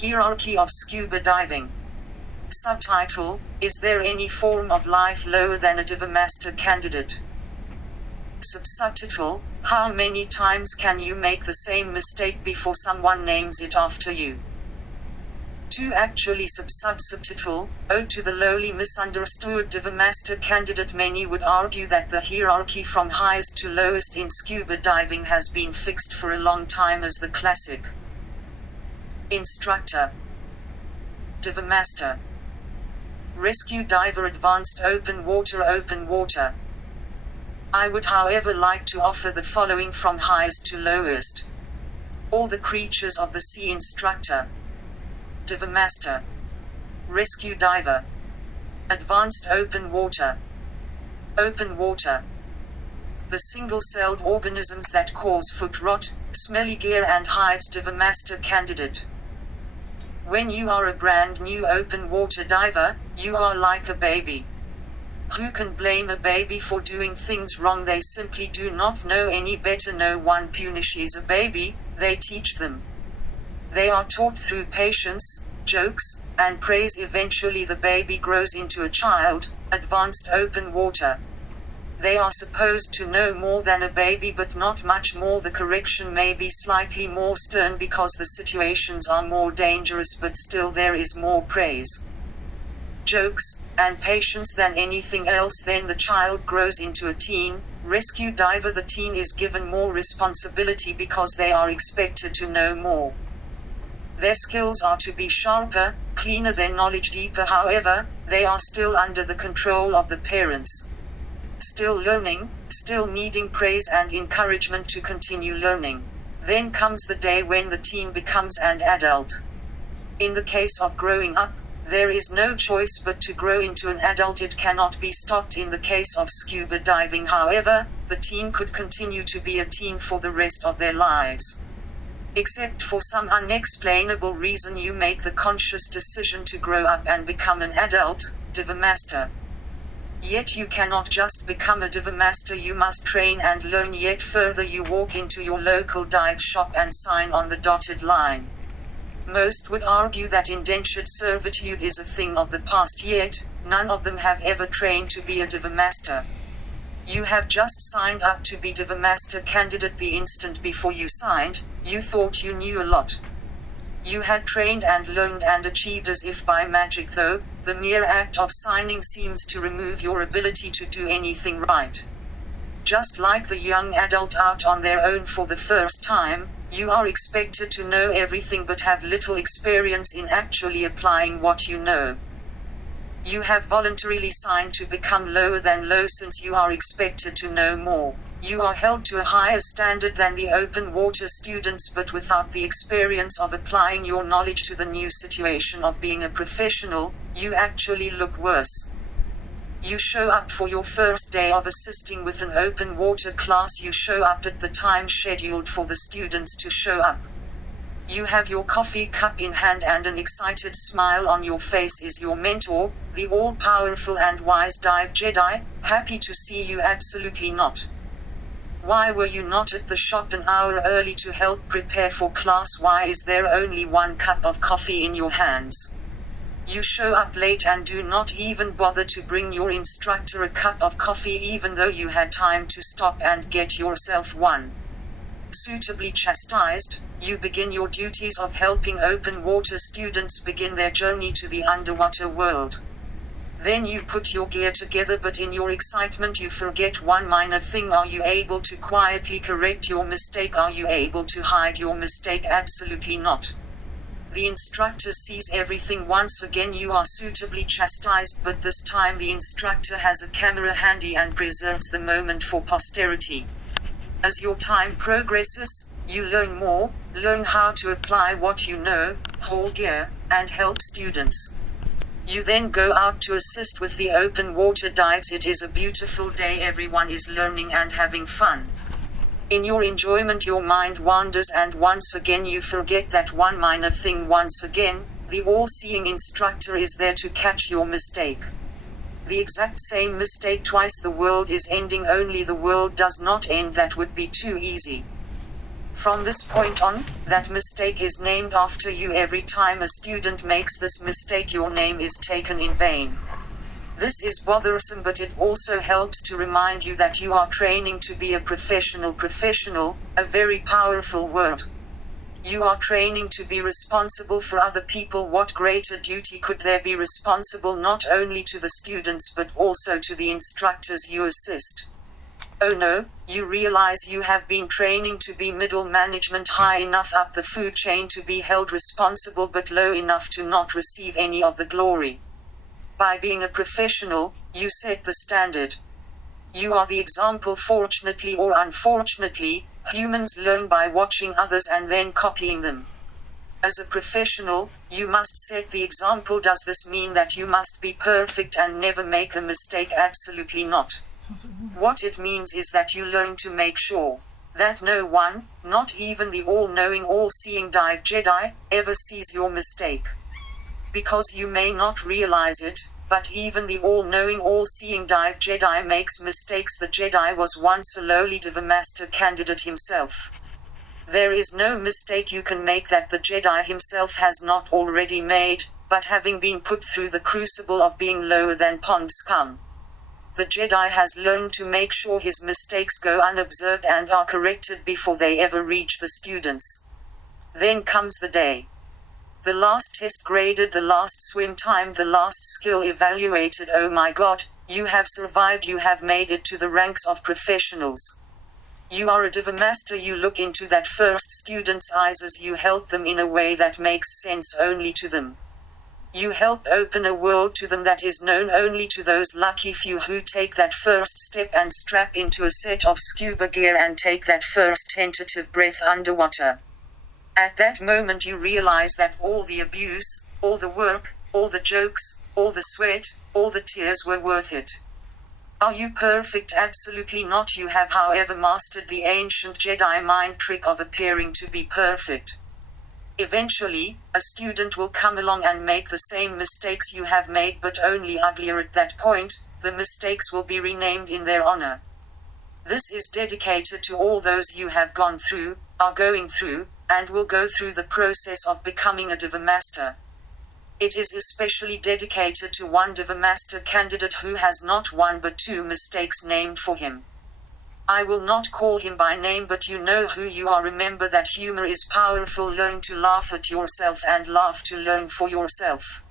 Hierarchy of scuba diving. Subtitle: Is there any form of life lower than a Divemaster Candidate? Subtitle: How many times can you make the same mistake before someone names it after you? Subtitle: Ode to the lowly misunderstood Divemaster Candidate. Many would argue that the hierarchy from highest to lowest in scuba diving has been fixed for a long time as the classic. Instructor: Divemaster. Rescue diver, advanced open water. I would however like to offer the following from highest to lowest. All the creatures of the sea. Instructor: Divemaster. Rescue diver. Advanced open water. The single-celled organisms that cause foot rot, smelly gear and hives. Divemaster Candidate. When you are a brand new open water diver, you are like a baby. Who can blame a baby for doing things wrong? They simply do not know any better. No one punishes a baby, they teach them. They are taught through patience, jokes, and praise. Eventually the baby grows into a child. Advanced open water. They are supposed to know more than a baby, but not much more. The correction may be slightly more stern because the situations are more dangerous, but still there is more praise, jokes, and patience than anything else. Then the child grows into a teen. Rescue diver. The teen is given more responsibility because they are expected to know more. Their skills are to be sharper, cleaner, their knowledge deeper. However, they are still under the control of the parents. Still learning, still needing praise and encouragement to continue learning. Then comes the day when the teen becomes an adult. In the case of growing up, there is no choice but to grow into an adult. It cannot be stopped. In the case of scuba diving, however, the teen could continue to be a teen for the rest of their lives. Except for some unexplainable reason, you make the conscious decision to grow up and become an adult, Divemaster. Yet you cannot just become a Divemaster, you must train and learn yet further. You walk into your local dive shop and sign on the dotted line. Most would argue that indentured servitude is a thing of the past, yet none of them have ever trained to be a Divemaster. You have just signed up to be Divemaster Candidate. The instant before you signed, you thought you knew a lot. You had trained and learned and achieved as if by magic, though the mere act of signing seems to remove your ability to do anything right. Just like the young adult out on their own for the first time, you are expected to know everything but have little experience in actually applying what you know. You have voluntarily signed to become lower than low since you are expected to know more. You are held to a higher standard than the open water students, but without the experience of applying your knowledge to the new situation of being a professional, you actually look worse. You show up for your first day of assisting with an open water class. You show up at the time scheduled for the students to show up. You have your coffee cup in hand and an excited smile on your face. Is your mentor, the all-powerful and wise Dive Jedi, happy to see you? Absolutely not. Why were you not at the shop an hour early to help prepare for class? Why is there only one cup of coffee in your hands? You show up late and do not even bother to bring your instructor a cup of coffee, even though you had time to stop and get yourself one. Suitably chastised, you begin your duties of helping open water students begin their journey to the underwater world. Then you put your gear together, but in your excitement you forget one minor thing. Are you able to quietly correct your mistake? Are you able to hide your mistake? Absolutely not. The instructor sees everything. Once again you are suitably chastised, but this time the instructor has a camera handy and preserves the moment for posterity. As your time progresses, you learn more, learn how to apply what you know, haul gear, and help students. You then go out to assist with the open water dives. It is a beautiful day. Everyone is learning and having fun. In your enjoyment your mind wanders, and once again you forget that one minor thing. Once again, the all-seeing instructor is there to catch your mistake. The exact same mistake twice. The world is ending, only the world does not end. That would be too easy. From this point on, that mistake is named after you. Every time a student makes this mistake, your name is taken in vain. This is bothersome, but it also helps to remind you that you are training to be a professional. Professional, a very powerful word. You are training to be responsible for other people. What greater duty could there be? Responsible not only to the students but also to the instructors you assist. Oh no, you realize you have been training to be middle management, high enough up the food chain to be held responsible but low enough to not receive any of the glory. By being a professional, you set the standard. You are the example. Fortunately or unfortunately, humans learn by watching others and then copying them. As a professional, you must set the example. Does this mean that you must be perfect and never make a mistake? Absolutely not. What it means is that you learn to make sure that no one, not even the all-knowing, all-seeing Dive Jedi, ever sees your mistake. Because you may not realize it, but even the all-knowing, all-seeing Dive Jedi makes mistakes. The Jedi was once a lowly Divemaster Candidate himself. There is no mistake you can make that the Jedi himself has not already made, but having been put through the crucible of being lower than pond scum. The Jedi has learned to make sure his mistakes go unobserved and are corrected before they ever reach the students. Then comes the day. The last test graded, the last swim time, the last skill evaluated. Oh my God, you have survived, you have made it to the ranks of professionals. You are a Divemaster. You look into that first student's eyes as you help them in a way that makes sense only to them. You help open a world to them that is known only to those lucky few who take that first step and strap into a set of scuba gear and take that first tentative breath underwater. At that moment you realize that all the abuse, all the work, all the jokes, all the sweat, all the tears were worth it. Are you perfect? Absolutely not. You have, however, mastered the ancient Jedi mind trick of appearing to be perfect. Eventually, a student will come along and make the same mistakes you have made, but only uglier. At that point, the mistakes will be renamed in their honor. This is dedicated to all those you have gone through, are going through, and will go through the process of becoming a Divemaster. It is especially dedicated to one Divemaster Candidate who has not one but two mistakes named for him. I will not call him by name, but you know who you are. Remember that humor is powerful. Learn to laugh at yourself and laugh to learn for yourself.